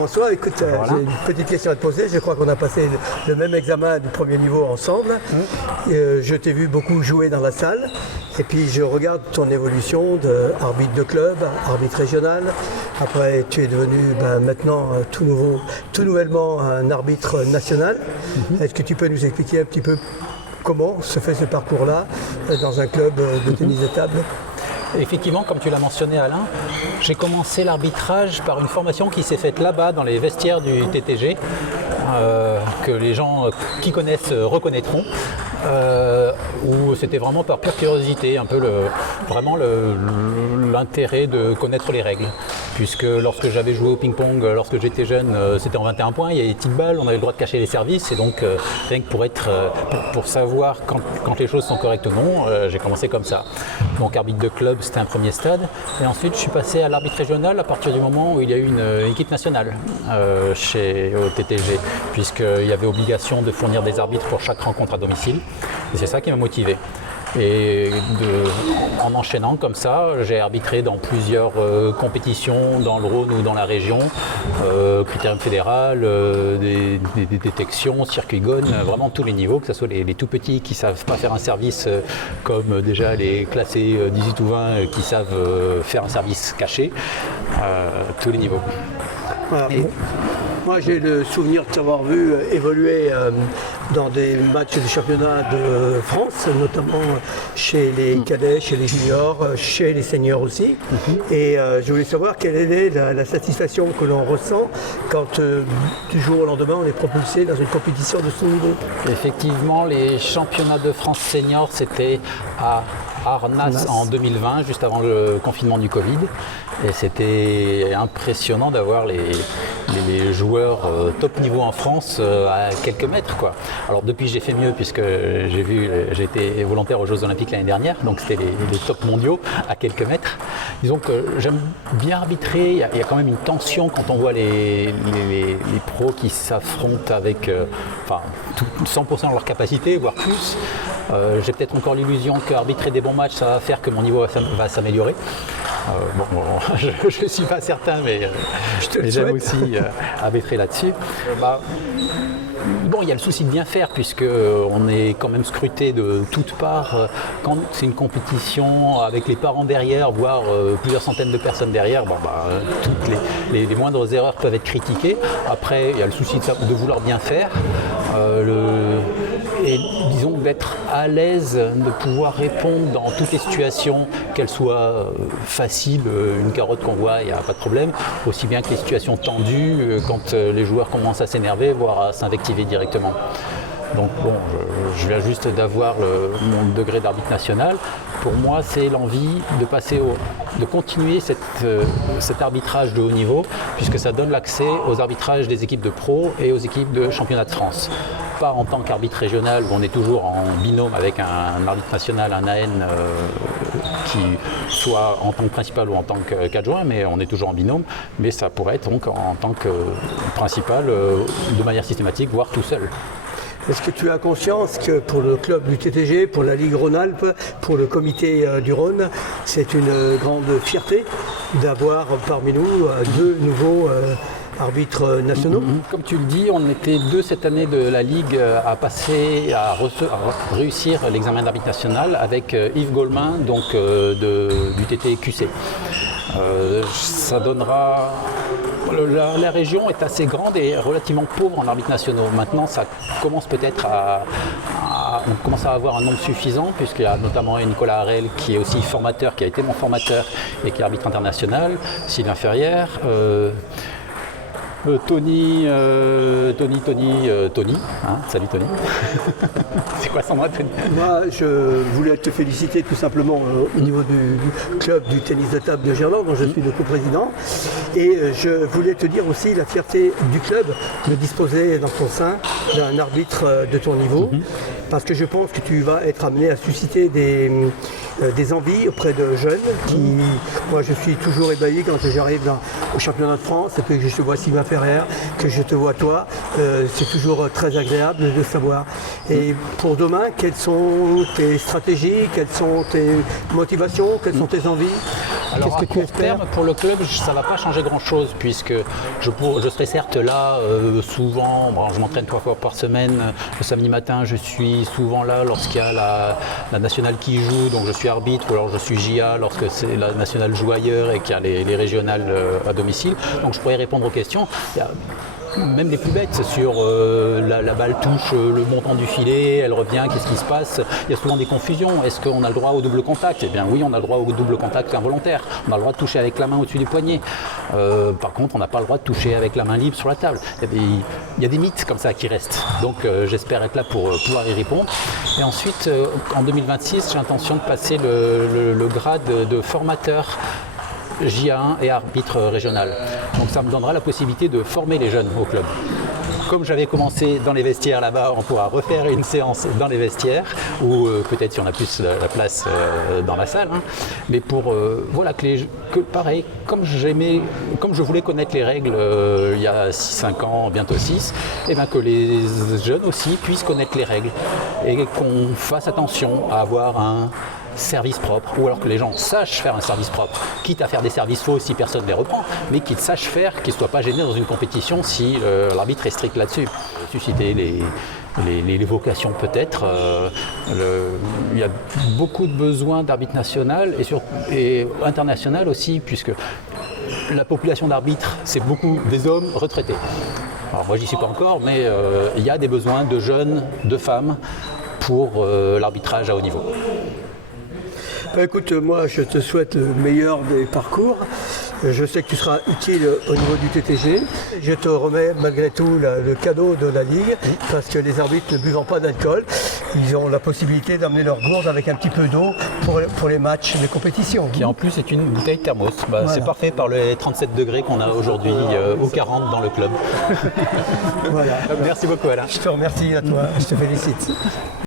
Bonsoir, écoute, Voilà. j'ai une petite question à te poser. Je crois qu'on a passé le même examen du premier niveau ensemble. Je t'ai vu beaucoup jouer dans la salle. Et puis je regarde ton évolution d'arbitre de club, arbitre régional. Après, tu es devenu maintenant tout nouvellement un arbitre national. Est-ce que tu peux nous expliquer un petit peu comment se fait ce parcours-là dans un club de tennis de table? Effectivement, comme tu l'as mentionné Alain, j'ai commencé l'arbitrage par une formation qui s'est faite là-bas dans les vestiaires du TTG, que les gens qui connaissent reconnaîtront, où c'était vraiment par pure curiosité, un peu l'intérêt de connaître les règles. Puisque lorsque j'avais joué au ping-pong, lorsque j'étais jeune, c'était en 21 points, il y avait des petites balles, on avait le droit de cacher les services, et donc rien que pour savoir quand les choses sont correctes ou non, j'ai commencé comme ça. Donc arbitre de club, c'était un premier stade, et ensuite je suis passé à l'arbitre régional à partir du moment où il y a eu une équipe nationale au TTG, puisqu'il y avait obligation de fournir des arbitres pour chaque rencontre à domicile, et c'est ça qui m'a motivé. Et en enchaînant comme ça, j'ai arbitré dans plusieurs compétitions dans le Rhône ou dans la région, critérium fédéral, des détections, circuit gone, vraiment tous les niveaux, que ce soit les tout petits qui ne savent pas faire un service comme déjà les classés 18 ou 20 qui savent faire un service caché, tous les niveaux. Voilà. Moi, j'ai le souvenir de t'avoir vu évoluer dans des matchs du championnat de France, notamment chez les cadets, chez les juniors, chez les seniors aussi. Et je voulais savoir quelle est la satisfaction que l'on ressent quand du jour au lendemain on est propulsé dans une compétition de ce niveau. Effectivement, les championnats de France seniors, c'était à Arnas en 2020, juste avant le confinement du Covid. Et c'était impressionnant d'avoir les joueurs top niveau en France à quelques mètres, quoi. Alors depuis j'ai fait mieux puisque j'ai été volontaire aux Jeux Olympiques l'année dernière, donc c'était les top mondiaux à quelques mètres. Disons que j'aime bien arbitrer, il y a quand même une tension quand on voit les pros qui s'affrontent avec 100% de leur capacité, voire plus. J'ai peut-être encore l'illusion qu'arbitrer des bons matchs, ça va faire que mon niveau va s'améliorer. Je ne suis pas certain, mais j'aime aussi arbitrer là-dessus. Bon, il y a le souci de bien faire puisqu'on est quand même scruté de toutes parts. Quand c'est une compétition avec les parents derrière, voire plusieurs centaines de personnes derrière, toutes les moindres erreurs peuvent être critiquées. Après, il y a le souci de vouloir bien faire. Et disons d'être à l'aise, de pouvoir répondre dans toutes les situations, qu'elles soient faciles, une carotte qu'on voit, il n'y a pas de problème, aussi bien que les situations tendues, quand les joueurs commencent à s'énerver, voire à s'invectiver directement. Donc bon, je viens juste d'avoir mon degré d'arbitre national. Pour moi, c'est l'envie de continuer cet arbitrage de haut niveau, puisque ça donne l'accès aux arbitrages des équipes de pro et aux équipes de championnat de France. Pas en tant qu'arbitre régional où on est toujours en binôme avec un arbitre national, un AN qui soit en tant que principal ou en tant qu'adjoint, mais on est toujours en binôme, mais ça pourrait être donc en tant que principal de manière systématique, voire tout seul. Est-ce que tu as conscience que pour le club du TTG, pour la Ligue Rhône-Alpes, pour le comité du Rhône, c'est une grande fierté d'avoir parmi nous deux nouveaux arbitres nationaux? Comme tu le dis, on était deux cette année de la Ligue à réussir l'examen d'arbitre national avec Yves Gaulmin, donc du TTQC. Ça donnera... La région est assez grande et relativement pauvre en arbitres nationaux. Maintenant, ça commence peut-être on commence à avoir un nombre suffisant, puisqu'il y a notamment Nicolas Harel qui est aussi formateur, qui a été mon formateur et qui est arbitre international, Sylvain Ferrière, Tony, salut Tony. C'est quoi son nom, Tony? Moi, je voulais te féliciter tout simplement au niveau du club du tennis de table de Gerland, dont je suis le coprésident. Et je voulais te dire aussi la fierté du club de disposer dans son sein d'un arbitre de ton niveau. Parce que je pense que tu vas être amené à susciter des envies auprès de jeunes moi je suis toujours ébahi quand j'arrive au championnat de France et que je te vois Sylvain Ferrer, que je te vois toi, c'est toujours très agréable de savoir. Et pour demain, quelles sont tes stratégies, quelles sont tes motivations, quelles sont tes envies? Alors Qu'est-ce à que tu court espères? terme, pour le club, ça ne va pas changer grand-chose puisque je serai certes là souvent, bon, je m'entraîne 3 fois par semaine, le samedi matin je suis souvent là lorsqu'il y a la nationale qui joue, donc je suis arbitre, ou alors je suis JA lorsque la nationale joue ailleurs et qu'il y a les régionales à domicile, donc je pourrais répondre aux questions. Il y a même les plus bêtes sur la balle touche le montant du filet, elle revient, qu'est-ce qui se passe? Il y a souvent des confusions. Est-ce qu'on a le droit au double contact? Eh bien oui, on a le droit au double contact involontaire. On a le droit de toucher avec la main au-dessus du poignet. Par contre, on n'a pas le droit de toucher avec la main libre sur la table. Il y a des mythes comme ça qui restent. Donc j'espère être là pour pouvoir y répondre. Et ensuite, en 2026, j'ai l'intention de passer le grade de formateur JA1 et arbitre régional. Donc ça me donnera la possibilité de former les jeunes au club. Comme j'avais commencé dans les vestiaires là-bas, on pourra refaire une séance dans les vestiaires, ou peut-être si on a plus la place dans la salle. Hein. Mais pour voilà, que pareil, comme je voulais connaître les règles il y a 5 ans, bientôt 6, et bien que les jeunes aussi puissent connaître les règles et qu'on fasse attention à avoir un service propre, ou alors que les gens sachent faire un service propre, quitte à faire des services faux si personne ne les reprend, mais qu'ils sachent faire, qu'ils ne soient pas gênés dans une compétition si l'arbitre est strict là-dessus. Susciter les vocations peut-être. Il y a beaucoup de besoins d'arbitres national et international aussi, puisque la population d'arbitres, c'est beaucoup des hommes retraités. Alors moi j'y suis pas encore, mais il y a des besoins de jeunes, de femmes pour l'arbitrage à haut niveau. Écoute, moi je te souhaite le meilleur des parcours. Je sais que tu seras utile au niveau du TTG. Je te remets malgré tout le cadeau de la Ligue, parce que les arbitres ne buvant pas d'alcool, ils ont la possibilité d'amener leur gourde avec un petit peu d'eau pour les matchs, les compétitions. Qui en plus est une bouteille thermos. Voilà. C'est parfait par les 37 degrés qu'on a aujourd'hui au 40 dans le club. Voilà. Merci beaucoup Alain. Je te remercie à toi, je te félicite.